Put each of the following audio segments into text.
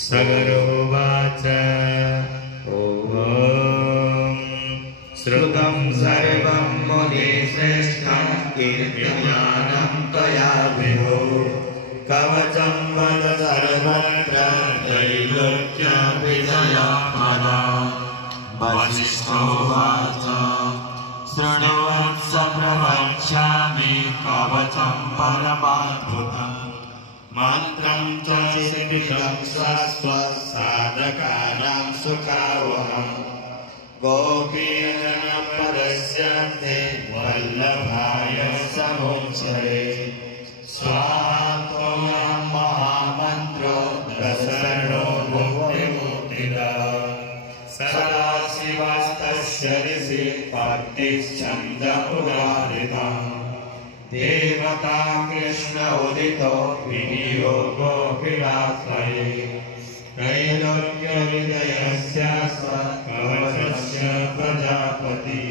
सगरोवाच ॐ श्रुतं सर्वं मुनिश्रेष्ठं कीर्त्यमानं त्वया विभो कवचं वद सर्वत्र त्रैलोक्यविजयपदा वसिष्ठोवाच शृण्वत्स प्रवक्ष्यामि कवचं परमाद्भुतम् मन्त्रं च सिद्धिदं साधकानां सुखावहम् गोपीजनपदस्यन्ते वल्लभाय समुच्चये स्वाहात्मोऽयं महामन्त्रो दशरणो मुक्तिमुक्तिदा सदा शिवस्तस्य ऋषि भक्तिश्चन्द्रमुरारितम् देवता कृष्ण उदितो विनियोगो विलासये त्रैलोक्यविजयस्य कवचस्य प्रजापति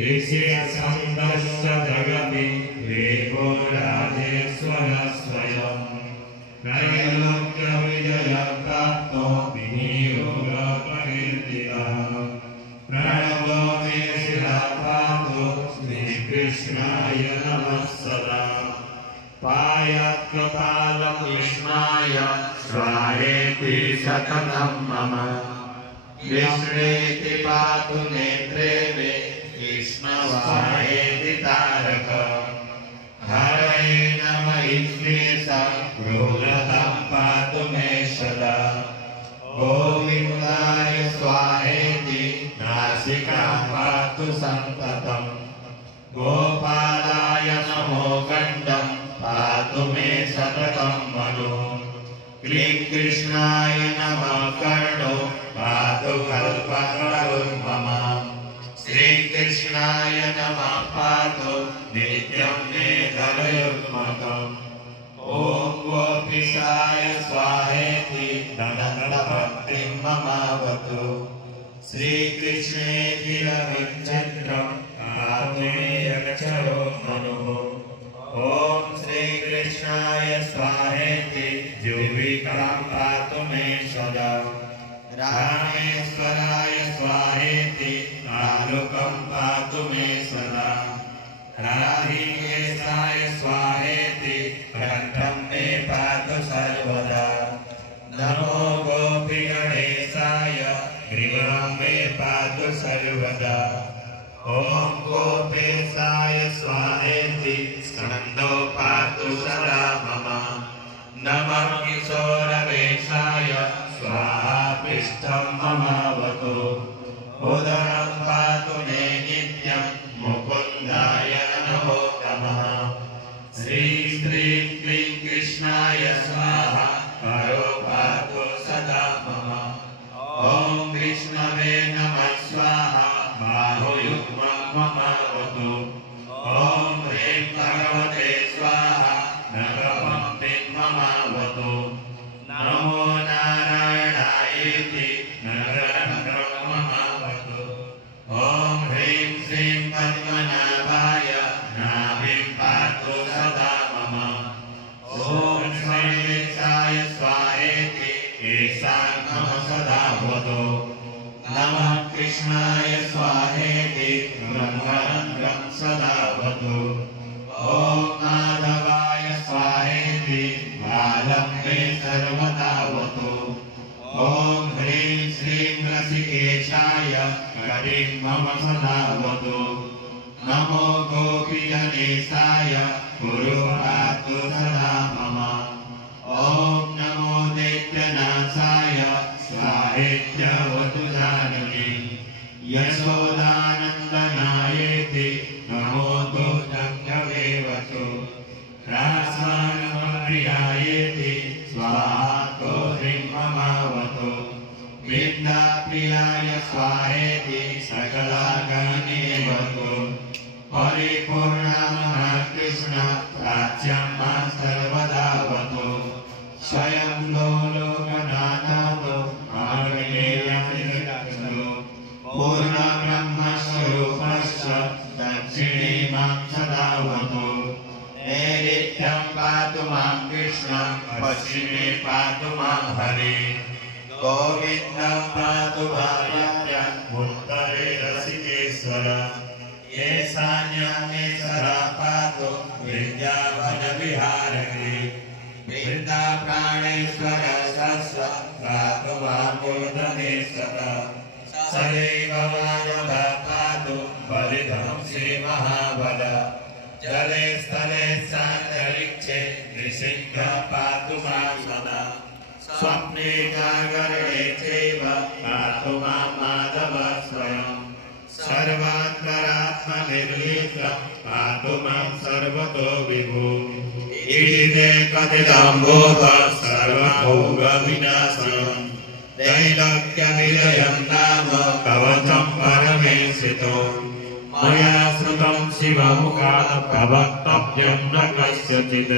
ऋषिछन्दश्च जगति देवो राजेश्वर स्वयं त्रैलोक्यविजयप्राप्तो विनियोगप्रकीर्तितः प्रणवो मे शिरःपातो श्रीकृष्णाय नमः सदा पायत्कृपालकृष्णाय स्वाहेति सततं मम विष्णेति पातु नेत्रे मे कृष्णस्वाहेति तारक हरये नमः इन्द्रेशं क्रोधतं पातु मे सदा गोविन्दाय स्वाहेति नासिकां पातु सन्ततम् गोपालाय नमो गण्डं पातु मे सततं मनो श्रीकृष्णाय नमः कर्णो पातु कल्पतरुर्मम श्रीकृष्णाय नमः पातु नित्यं मे धरयुग्मकम् ॐ गोपीशाय स्वाहेति दण्डभक्तिं ममावतु श्रीकृष्णेति रविचन्द्रं पातु मे यक्षरो मनुः ॐ श्रीकृष्णाय स्वाहेति जुह्विकां पातु मे सदा रामेश्वराय स्वाहेति तालुकं पातु मे सदा राधिकेशाय स्वाहेति कण्ठं मे पातु सर्वदा नमो गोपीगणेशाय ग्रीवं मे पातु सर्वदा ॐ गोपेशाय स्वाहेति स्कन्दो पातु सदा मम नमः किशोरवेशाय स्वाहा पृष्ठं ममावतु उदरं पातु मे नित्यं मुकुन्दाय नमो नमः श्रीं क्लीं कृष्णाय स्वाहा करो पातु सदा मम ॐ विष्णवे नमः स्वाहा बाहुयुग्मं ममावतु ॐ ह्रीं भगवते स्वाहा नखपङ्क्तिं ममावतु नमो नारायणायेति नखरन्ध्रं ममावतु ॐ ह्रीं श्रीं पद्मनाभाय नाभिं पातु सदा मम ॐ श्रीशाय स्वाहेति ईशां मम सदा वदो नमः कृष्णाय स्वाहेति ब्रह्मरन्ध्रं सदा वदो ॐ माधवाय स्वाहेति बालं मे सर्वदा वदो ॐ ह्रीं श्रीं रसिकेशाय करीं मम सदा वदो नमो गोपीजनेशाय गुरु पातु सदा मम ॐ नमो दैत्यनाशाय स्वाहेत्यवतु जानकी यशोदानन्दनायेति नमो गोत्रव्यवेवतु रासायनप्रियायेति स्वाहा ह्रीं ममावतु विद्याप्रियाय स्वाहेति सकलागणेवतु परिपूर्णमः कृष्ण प्राच्यं मां सर्वदा वतु स्वयं लोकनाथो मार्गेयमिरक्षतु पूर्णब्रह्मस्वरूपश्च दक्षिणे मां सदा वतु नैऋत्यं पातु मां कृष्ण दक्षिणं पश्चिमे पातु मां हरि गोविन्दं पातु भार्याम् उत्तरे रसिकेश्वर ईशान्यमेश्वरः पातु वृन्दावनविहारिणी वृन्दा प्राणेश्वर सस्व पातु मामूर्धनेश्वर सदैव मानवः पातु बलिध्वंसी महाबल जले स्थले सान्तरिक्षे नृसिंहः पातु मां सदा स्वप्ने जागरणे चैव पातु मां माधवः स्वयं सर्वान्तरात्मनिर्लिप्तं पातु मां सर्वतो विभुः ईडिते कथिताम्बोधः सर्वभोगविनाशनं दैलक्यनिलयं नाम कवचं परमेशितो मया श्रुतं शिवमुखात् प्रवक्तव्यं न कस्यचित्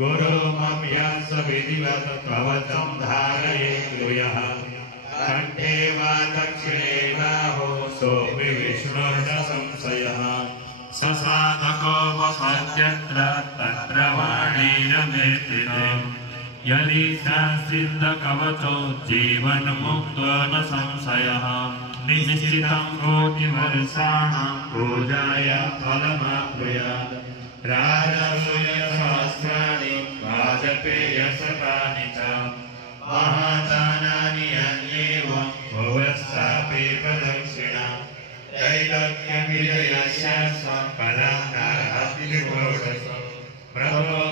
गुरुमभ्यास विधिवत् कवचं धारयेत् यः कण्ठे वा दक्षिणे बाहो सोऽपि विष्णुर्न संशयः ससाधको वसत्यत्र तत्र वाणीरमेत्रितम् यदि संसिद्धकवचो जीवन्मुक्तो न संशयः निश्चितं कोटिवर्षाणां पूजाय फलमाप्नुयात् राजसूयसहस्राणि वाजपेयशतानि च महादानानि अन्येव भुवस्सापि प्रदक्षिणा त्रैलोक्यविजयस्य स्वपदान्तारः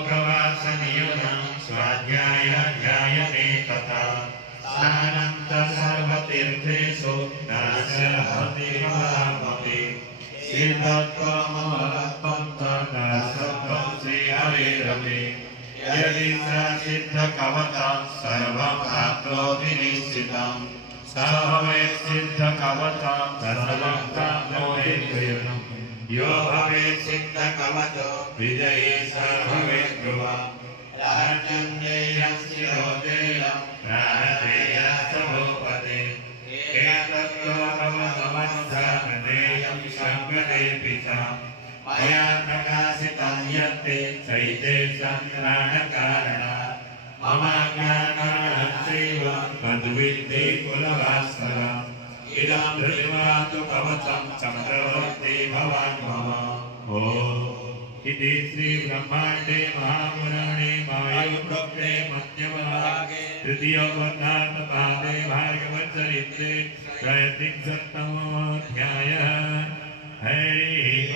प्रभोगवासनियमं स्वाध्याय ध्यायते तथा स्नानन्त सर्वतीर्थेषु नाशहति महामपि सिद्धत्वमहत्त्वं तथा सत्त्वं श्रीहरेरपि यदि स सिद्धकवचं सर्वं प्राप्नोति निश्चितं स भवेत् सिद्धकवचं सर्वं प्राप्नोति प्रियम् यो भवेत् सिद्धकवचो विजयी स भवेत् ध्रुवः राज्यं देयं शिरोदेयं प्राणदेयाश्च भूपते एतत्त्वकवचमवस्थानदेयं सङ्गतेऽपि च मया प्रकाशितं यत्ते चैते सङ्ग्रहणकारणात् मम ज्ञानार्थं चैव तद्विद्धि कुलभास्कर इदं धृत्वा तु कवचं चक्रवर्ती भवान् मम ॐ इति श्रीब्रह्माण्डे महापुराणे वायुप्रोक्ते मध्यमभागे तृतीयोपन्यासपादे भार्गवचरित्रे 37तमोऽध्यायः हरिः